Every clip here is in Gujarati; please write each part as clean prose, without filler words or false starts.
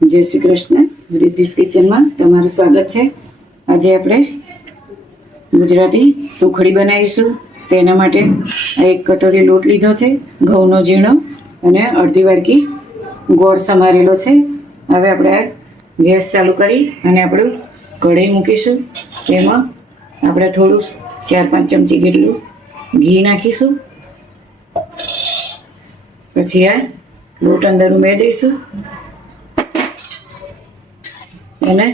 જય શ્રી કૃષ્ણ. રિદ્ધિસ કિચનમાં તમારું સ્વાગત છે. આજે આપણે ગુજરાતી સુખડી બનાવીશું. તેના માટે એક કટોરી લોટ લીધો છે, ઘઉંનો ઝીણો, અને અડધી વાડકી ગોળ સમારેલો છે. હવે આપણે ગેસ ચાલુ કરી અને આપણું કઢાઈ મૂકીશું. તેમાં આપણે થોડું 4-5 ચમચી જેટલું ઘી નાખીશું. પછી આ લોટ અંદર ઉમેરી દઈશું અને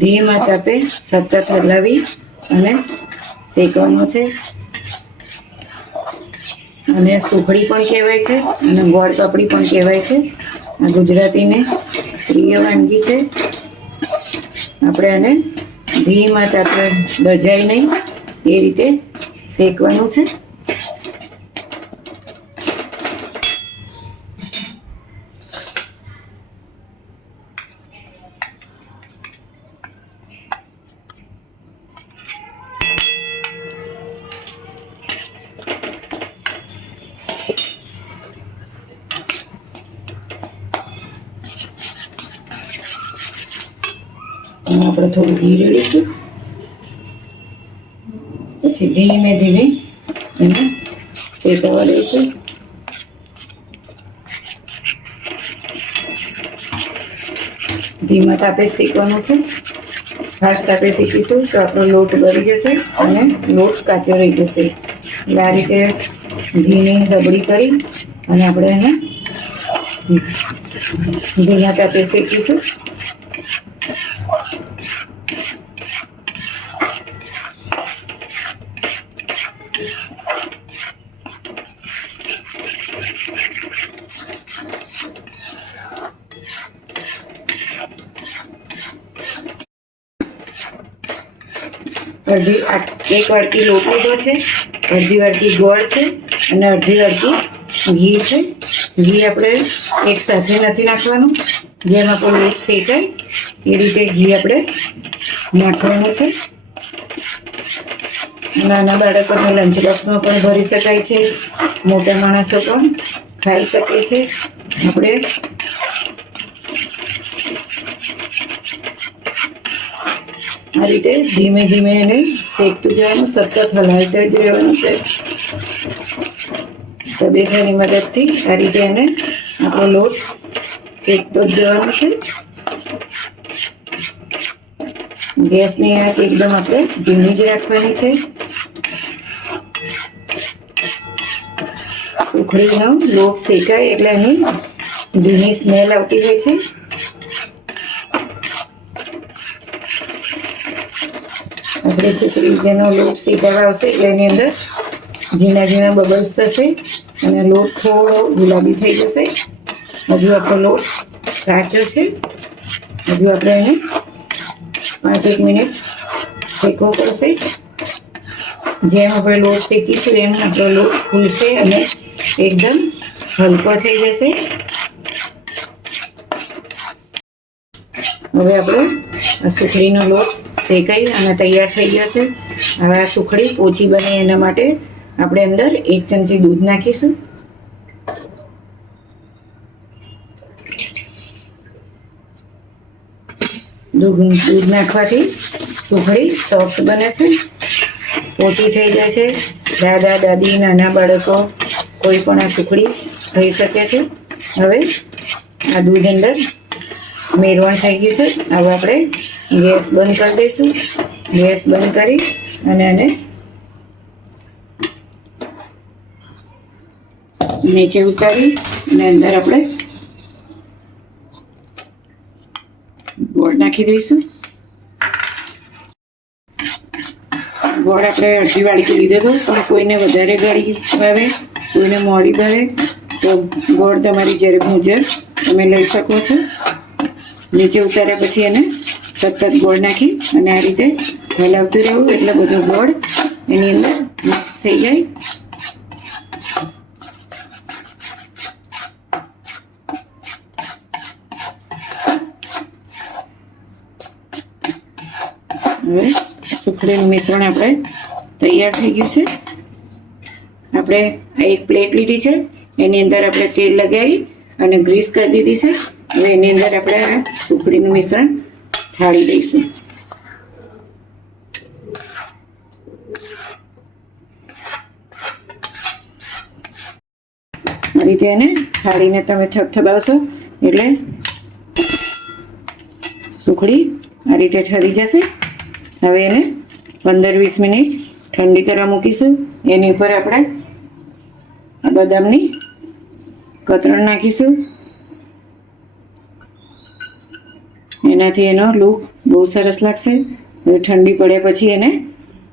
ધીમા તાપે સતત હલાવી અને શેકવાનું છે. અને સુખડી પણ કહેવાય છે અને ગોળ પાપડી પણ કહેવાય છે. આ ગુજરાતીને પ્રિય વાનગી છે. આપણે આને ધીમા તાપે દજાય નહીં એ રીતે શેકવાનું છે. આપણે થોડું ઘી રેડીશું. પછી ધીમે ધીમે એને શેકવા દઈશું. ધીમા તાપે શેકવાનું છે. ફાસ્ટ તાપે શેકીશું તો આપણો લોટ બળી જશે અને લોટ કાચો રહી જશે. એટલે આ રીતે ઘીની રબડી કરી અને આપણે એને ધીમા તાપે શેકીશું. એક વાડકી લોટ લીધો છે, અડધી વાડકી ગોળ છે અને અડધી વાડકી ઘી છે. ઘી આપણે એક સાથે નથી નાખવાનું. જેમ આપણો લોટ શેકાય એ રીતે ઘી આપણે નાખવાનું છે. નાના બાળકોને લંચ બોક્સમાં પણ ભરી શકાય છે. મોટા માણસો પણ ખાઈ શકે છે. આપણે આ રીતે ધીમે ધીમે એને શેકતું જવાનું, સતત હલાવતા જ રહેવાનું છે. તબેખાની મદદથી આ રીતે એને આપણો લોટ શેકતો જ જવાનો છે. ગેસની આંચ એકદમ આપણે ધીમી જ રાખવાની છે. સુખડીનો લોટ શેકાય એટલે એની ધીમી સ્મેલ આવતી હોય છે. આપણે સુખડી જેનો લોટ શેકાવા આવશે એટલે એની અંદર ઝીણા ઝીણા બબલ્સ થશે અને લોટ થોડો ગુલાબી થઈ જશે. હજુ આપણો લોટ કાચો છે. હજુ આપણે એને 5-1 મિનિટ શેકવો પડશે. જેમ આપણે લોટ શેકીશું એમ આપણો લોટ ફૂલશે અને એકદમ હલકો થઈ જશે. હવે આપણે આ સુખડીનો લોટ શેકાઈ અને તૈયાર થઈ ગયો છે. હવે આ સુખડી ઓછી બને એના માટે આપણે અંદર 1 ચમચી દૂધ નાખીશું. દૂધ નાખવાથી સુખડી સોફ્ટ બને છે, ઓછી થઈ જાય છે. દાદા દાદી નાના બાળકો કોઈ પણ આ સુખડી થઈ શકે છે. હવે આ દૂધ અંદર મેળવણ થઈ ગયું છે. હવે આપણે ગેસ બંધ કરી દઈશું. ગેસ બંધ કરી અને એને નીચે ઉતારી અને અંદર આપણે ગોળ નાખી દઈશું. ગોળ આપણે અડધી વાડકી લીધો હતો, પણ કોઈને વધારે ગળી ભાવે, કોઈને મોડી ભાવે તો ગોળ તમારી જરૂર મુજબ તમે લઈ શકો છો. નીચે ઉતાર્યા પછી એને સતત ગોળ નાખી અને આ રીતે હલાવતું રહેવું એટલે બધો ગોળ એની અંદર મિક્સ થઈ જાય. હવે સુખડીનું મિશ્રણ આપણે તૈયાર થઈ ગયું છે. આપણે આ એક પ્લેટ લીધી છે, એની અંદર આપણે તેલ લગાવી અને ગ્રીસ કરી દીધી છે હવે એની અંદર આપણે આ સુખડીનું મિશ્રણ ઢાળી દઈશું. આ રીતે એને ઢાળીને તમે થપથપાવશો એટલે સુખડી આ રીતે ઠરી જશે. હવે એને 15-20 મિનિટ ઠંડી કરવા મૂકીશું. એની ઉપર આપણે આ બદામની કતરણ નાખીશું. એનાથી એનો લુક બહુ સરસ લાગશે. હવે ઠંડી પડ્યા પછી એને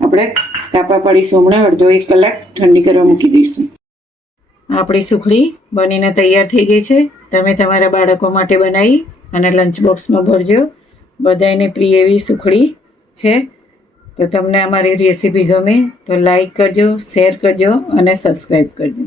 આપણે કાપા પાડીશું. હમણાં અડધો 1 કલાક ઠંડી કરવા મૂકી દઈશું. આપણી સુખડી બનીને તૈયાર થઈ ગઈ છે. તમે તમારા બાળકો માટે બનાવી અને લંચ બોક્સમાં ભરજો. બધાને પ્રિય એવી સુખડી છે. તો તમને અમારી રેસીપી ગમે તો લાઈક કરજો, શેર કરજો અને સબસ્ક્રાઈબ કરજો.